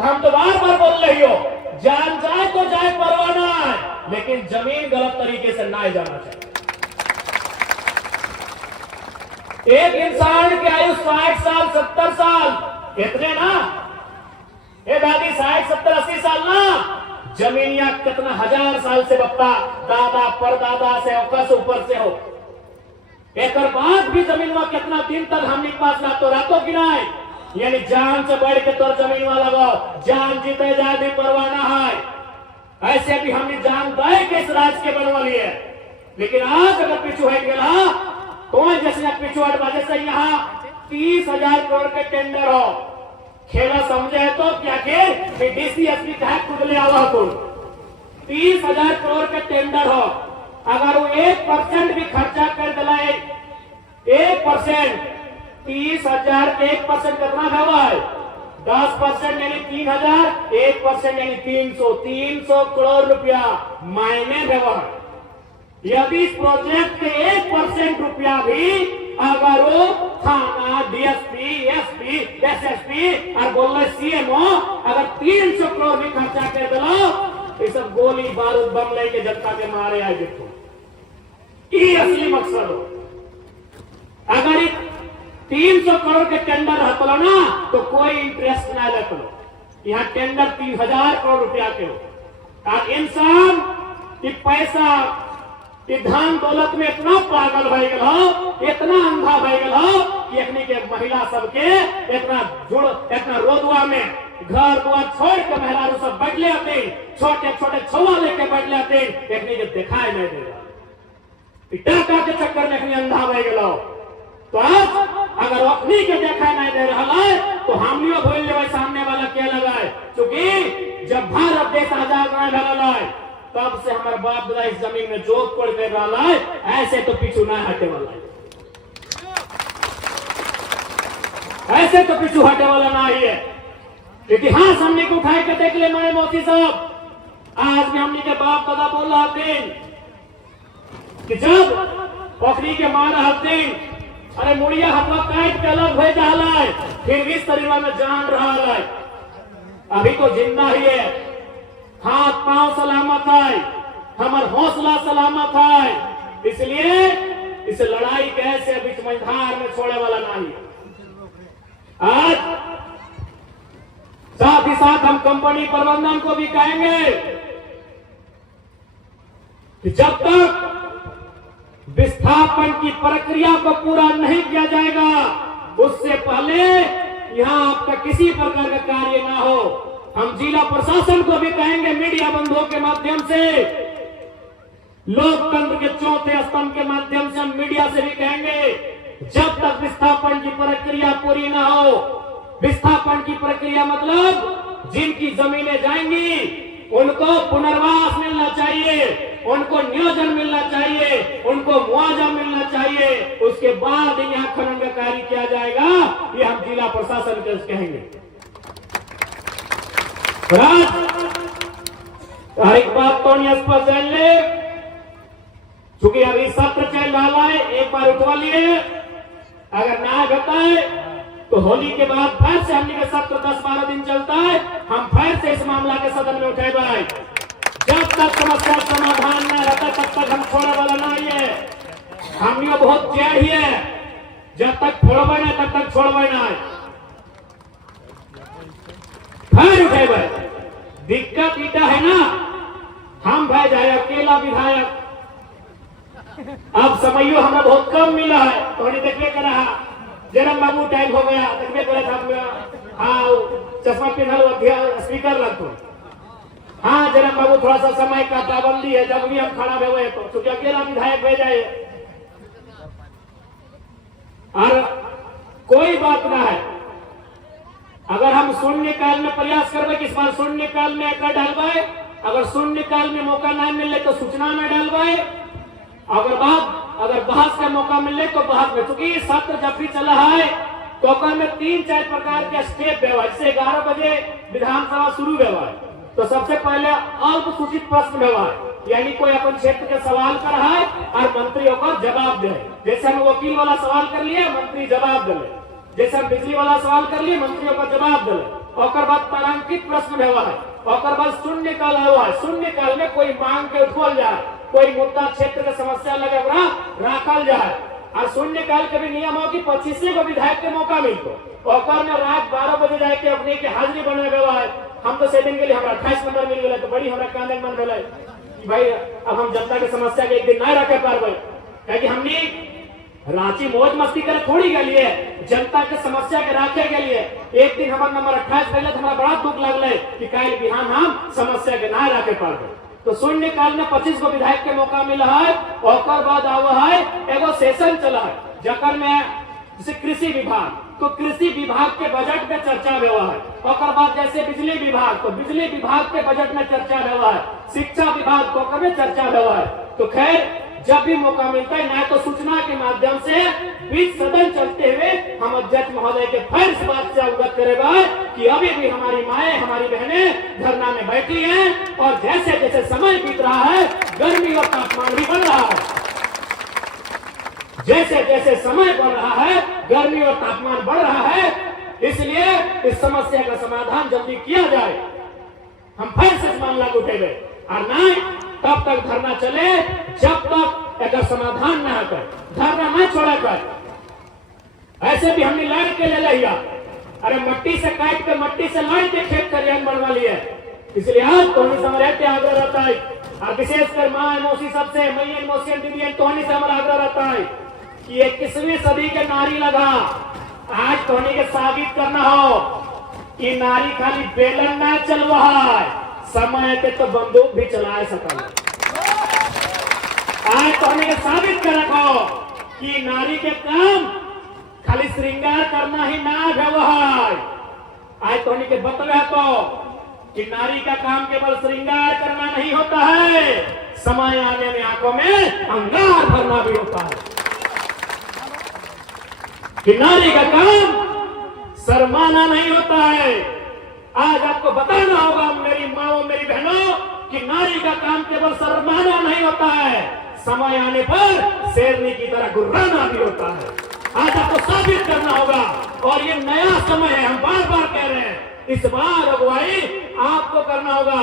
तो हम तो बार बार बोल रही हो, जान जाए तो जाए परवाना है, लेकिन जमीन गलत तरीके से ना जाना चाहिए। एक इंसान की आयु 60 साल 70 साल इतने ना, ए दादी 60 70 80 साल ना, जमीनिया कितना हजार साल से बप्पा दादा परदादा से औकस ऊपर से हो, एक बाद भी जमीन में कितना दिन तक हमने पास रातों गिनाए, यानी जान से बढ़ के तो जमीन में लगाओ, जान जीते जाए भी परवाना है। ऐसे भी हमने जान दे के इस राज के बनवा लिए, लेकिन आज अगर पिछू है गया तो जैसे पिछू हट बाजे से यहाँ 30,000 करोड़ के टेंडर हो, खेला समझे तो क्या खेल डीसीएसपी का खुद ले आवा तुम 30,000 करोड़ के टेंडर हो, अगर वो 1% भी खर्चा कर दिलाए, 1% 30,000 के 1% कितना हुआ है 10% यानी 3,000, 1% यानी 300 करोड़ रुपया मायने व्यवहार। यदि इस प्रोजेक्ट के 1% रुपया भी अगर वो थाना डीएसपी एसपी एसएसपी और बोल सीएमओ अगर 300 करोड़ भी खर्चा कर दिलो, ये सब गोली बारूद बम लेके जनता के मारे आए देखो, ये असली मकसद हो। अगर 300 करोड़ के टेंडर रहता ना तो कोई इंटरेस्ट ना लेता, यहाँ टेंडर 3,000 करोड़ रुपया के हो। और इंसान की पैसा कि धन दौलत में इतना पागल भय गल हो, इतना अंधा भय गल हो कि अपनी के महिला सबके इतना रोदुआ में घर दुआर छोड़ के महिला सब बैठ ले आते, छोटे छोटे छुआ लेके बैठ ले आते, अपनी के दिखाई नहीं देगा, टाका के चक्कर में अपनी अंधा भय गल हो। तो आज अगर अपनी के दिखाई नहीं दे रहा है तो हम भूल ले सामने वाला क्या लगा है, क्योंकि जब भारत देश आजाद नहीं भला है तब से हमारे बाप दादा इस जमीन में जोत पड़ कर रहा है, ऐसे तो पीछू ना हटे वाला है, ऐसे तो पीछू हटे वाला ना ही है। इतिहास हमने को उठाए के देख ले माए मोती साहब, आज भी हमने के बाप दादा बोल रहा थे कि जब पोखरी के मार रहते, अरे मुड़िया हथवा काट के अलग हो जाला है, फिर इस तरीका में जान रहा है, अभी तो जिंदा ही है, हाथ पांव सलामत है, हमार हौसला सलामत है, इसलिए इस लड़ाई कैसे बीच मझधार में छोड़े वाला नहीं। आज साथ ही साथ हम कंपनी प्रबंधन को भी कहेंगे कि जब तक विस्थापन की प्रक्रिया को पूरा नहीं किया जाएगा उससे पहले यहां आपका किसी प्रकार का कार्य ना हो। हम जिला प्रशासन को भी कहेंगे, मीडिया बंधुओं के माध्यम से, लोकतंत्र के चौथे स्तंभ के माध्यम से हम मीडिया से भी कहेंगे, जब तक विस्थापन की प्रक्रिया पूरी ना हो, विस्थापन की प्रक्रिया मतलब जिनकी जमीनें जाएंगी उनको पुनर्वास मिलना चाहिए, उनको नियोजन मिलना चाहिए, उनको मुआवजा मिलना चाहिए, उसके बाद यहाँ खनन का कार्य किया जाएगा, ये हम जिला प्रशासन को कहेंगे। एक बात तो स्पष्ट जान ले, चूंकि अभी सत्र चल रहा है, एक बार उठवा लिए, अगर ना बताए तो होली के बाद फिर से हमने सत्र 10-12 दिन चलता है, हम फिर से इस मामला के सदन में उठेगा। जब तक समस्या समाधान न रहता तब तक हम छोड़े वाला नहीं है, हम ये बहुत जय ही है, जब तक छोड़बे ना तब तक छोड़बे ना, फिर उठेबे। दिक्कत इटा है ना, हम भाई जाए अकेला विधायक, अब समयो हमें बहुत कम मिला है, तो देखिए कर रहा जन्म बाबू टाइम हो गया, देखिए करे था, हाँ चश्मा पहना स्पीकर लगतो, हाँ जन्म बाबू थोड़ा सा समय का पाबंदी है, जब भी हम खड़ा हुए तो क्योंकि अकेला विधायक भेजा है, और कोई बात ना है, अगर हम शून्य काल में प्रयास करवे कि इस बार शून्य काल में एक डालवाए, अगर शून्य काल में मौका नहीं मिले तो सूचना में डालवाए, अगर बहस का मौका मिले तो बहस में, क्योंकि सत्र जब भी चला है तो में 3-4 प्रकार के स्टेप व्यवहार, जैसे 11 बजे विधानसभा शुरू व्यवहार, तो सबसे पहले अल्प सूचित प्रश्न व्यवहार, यानी कोई अपन क्षेत्र के सवाल कर रहा है और मंत्रियों का जवाब दे, जैसे हम वकील वाला सवाल कर लिए मंत्री जवाब दे, जैसे हम बिजली वाला सवाल कर लिए मंत्रियों का जवाब दे, और बाद तारांकित प्रश्न हुआ है, और बाद शून्य काल हुआ है। शून्य काल में कोई मांग के उठवल जाए, कोई मुद्दा क्षेत्र के समस्या लगे राखल जाए। और शून्य काल के भी नियम हो कि 25 को विधायक के मौका मिलतो, और में रात 12 बजे जाए के अपने के हाजिरी बने हुआ है। हम तो से दिन के लिए हमारा 28 नंबर मिल गया, तो बड़ी हमारा कांदे मन भेल भाई अब हम जनता के समस्या के एक दिन नहीं रखे पारबे, क्योंकि हमने रांची मौज मस्ती करे थोड़ी के लिए, जनता के समस्या के राखे के लिए। एक दिन हमारा नंबर 28 पहले तो हमारा बड़ा दुख लगल कि कल बिहान हम समस्या के ना रखे पारबे। तो शून्य काल में 25 को विधायक के मौका मिला है, और बाद आवा है एगो सेशन चला है जकर में जैसे कृषि विभाग, तो कृषि विभाग के बजट में चर्चा हुआ है, और बाद जैसे बिजली विभाग, तो बिजली विभाग के बजट में चर्चा हुआ है, शिक्षा विभाग को में चर्चा हुआ है। तो खैर जब भी मौका मिलता है ना, तो सूचना के माध्यम से बीच सदन चलते हुए हम अध्यक्ष महोदय के फिर इस बात से अवगत करेगा कि अभी भी हमारी माएं, हमारी बहनें धरना में बैठी हैं, और जैसे जैसे समय बीत रहा है गर्मी और तापमान भी बढ़ रहा है। जैसे जैसे समय बढ़ रहा है गर्मी और तापमान बढ़ रहा है, इसलिए इस समस्या का समाधान जल्दी किया जाए। हम फिर से इस मामला को उठेंगे, और नहीं तब तक धरना चले जब तक अगर समाधान न कर, धरना न छोड़ा कर। ऐसे भी हमने लड़ के ले लिया, अरे मट्टी से काट के मट्टी से लड़ के खेत खलिहान बनवा लिया। इसलिए आज तो हमारे आग्रह रहता है, और विशेषकर माँ मौसी सबसे, मैया मौसी दीदी तो से हमारा आग्रह रहता है कि 21वीं सदी के नारी लगा आज तो के साबित करना हो कि नारी खाली बेलन ना चलवा है, समय पे तो बंदूक भी चला सकता है। आज तो के साबित कर रखो कि नारी के काम खाली श्रृंगार करना ही ना व्यवहार। आज तो के बतला तो कि नारी का काम केवल श्रृंगार करना नहीं होता है, समय आने में आंखों में अंगार भरना भी होता है। कि नारी का काम शर्माना नहीं होता है। आज आपको बताना होगा मेरी माओ, मेरी बहनों, कि नारी का काम केवल शर्माना नहीं होता है, समय आने पर शेरनी की तरह गुर्राना भी होता है। आज आपको साबित करना होगा, और ये नया समय है, हम बार बार कह रहे हैं, इस बार अगुवाई आपको करना होगा।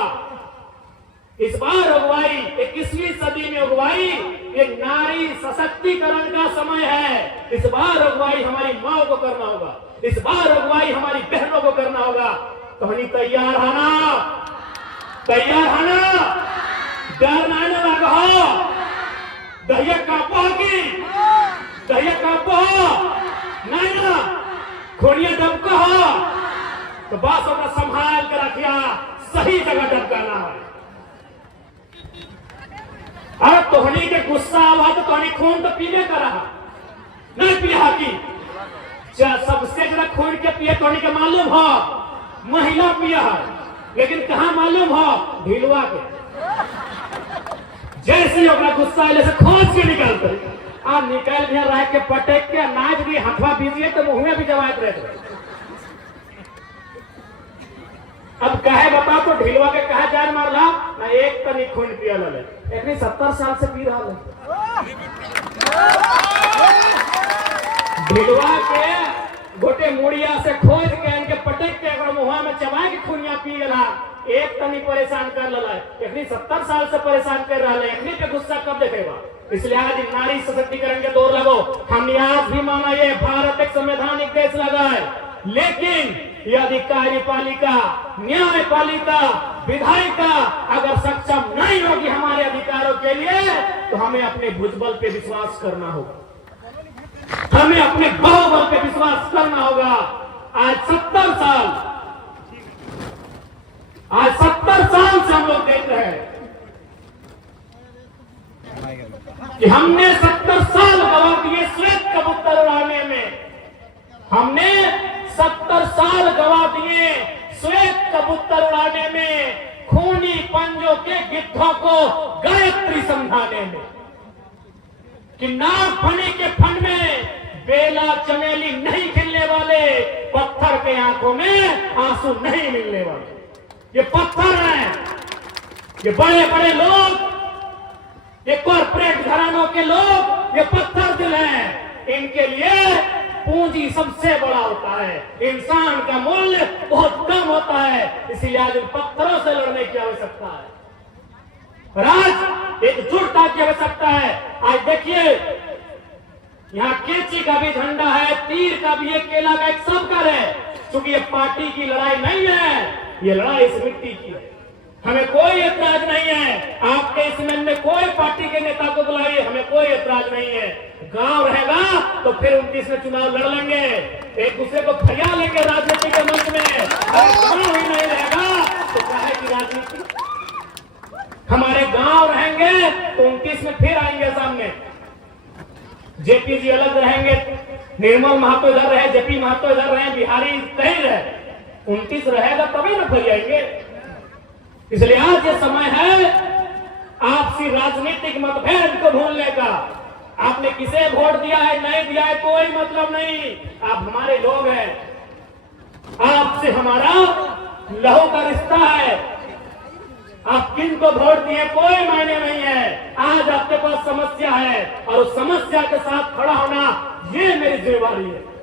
इस बार अगुवाई 21वीं सदी में अगुवाई ये नारी सशक्तिकरण का समय है। इस बार अगुवाई हमारी माओ को करना होगा, इस बार अगुवाई हमारी बहनों को करना होगा। तो हम तैयार आना, तैयार आना, डर ना लगा, दहिया कापो की दहिया कापो नहीं ना खोड़िया डबका हो, तो बस ओकरा संभाल के रखिया, सही जगह डबकाना है। अरे तोहनी के गुस्सा आवा तो तोहनी खून तो पीने का रहा, नहीं पिया की सबसे ज्यादा खून के पिए तोहनी के मालूम हो, महिला पिया है, लेकिन कहा मालूम हो, ढिलवा के। जैसे ओकरा गुस्सा आले से खोज के निकालते, आ निकाल दिया रह के पटेक के नाच भी हथवा बीजिए तो मुंह में भी जवाब रहते। अब कहे बता तो ढिलवा के कहा जान मार ला ना, एक तनी खून पिया ले, एक 70 साल से पी रहा है। ढिलवा के गोटे मुड़िया से खोज के इनके पटक के मुहा में चबा के खूनिया पी गला, एक तनी परेशान कर लला, एक 70 साल से परेशान कर रहा है, एक पे गुस्सा कब देखेगा। इसलिए आज नारी सशक्तिकरण के दौर लगो। हमने आज भी माना ये भारत एक संवैधानिक देश लगा है, लेकिन यह अधिकारी पालिका, न्यायपालिका, विधायिका अगर सक्षम नहीं होगी हमारे अधिकारों के लिए, तो हमें अपने भुजबल पे विश्वास करना होगा, हमें अपने बाहुबल पे विश्वास करना होगा। आज 70 साल से हम लोग देख रहे हैं कि हमने 70 साल गवा दिए श्वेत कबूतर उड़ाने में, हमने 70 साल गवा दिए श्वेत कबूतर उड़ाने में, खूनी पंजों के गिद्धों को गायत्री समझाने में, कि नाग फनी के फन में बेला चमेली नहीं खिलने वाले, पत्थर के आंखों में आंसू नहीं मिलने वाले। ये पत्थर हैं, ये बड़े बड़े लोग, ये कॉर्पोरेट घरानों के लोग, ये पत्थर दिल हैं। इनके लिए पूंजी सबसे बड़ा होता है, इंसान का मूल्य बहुत कम होता है, इसीलिए आज इन पत्थरों से लड़ने की आवश्यकता है। आज एकजुटता की आवश्यकता है। आज देखिए यहाँ केची का भी झंडा है, तीर का भी है, केला का एक, सबका है, क्योंकि ये पार्टी की लड़ाई नहीं है, ये लड़ाई इस मिट्टी की है। हमें कोई ऐतराज नहीं है, आपके इस मन में कोई पार्टी के नेता को बुलाइए, हमें कोई ऐतराज नहीं है। गांव रहेगा तो फिर 29 में चुनाव लड़ लेंगे, एक दूसरे को फरिया लेंगे राजनीति के मंच में। गांव ही नहीं रहेगा तो काहे की राजनीति। हमारे गांव रहेंगे तो 29 में फिर आएंगे सामने। जेपी जी अलग रहेंगे, निर्मल महतो इधर रहे, जेपी महतो इधर रहे, बिहारी कहीं रहे, 29 रहेगा तभी ना फिर आएंगे। इसलिए आज ये समय है आपसी राजनीतिक मतभेद को भूलने का। आपने किसे वोट दिया है नहीं दिया है कोई मतलब नहीं, आप हमारे लोग हैं, आपसे हमारा लहू का रिश्ता है। आप किन को वोट दिए कोई मायने नहीं है। आज आपके पास समस्या है और उस समस्या के साथ खड़ा होना ये मेरी जिम्मेदारी है।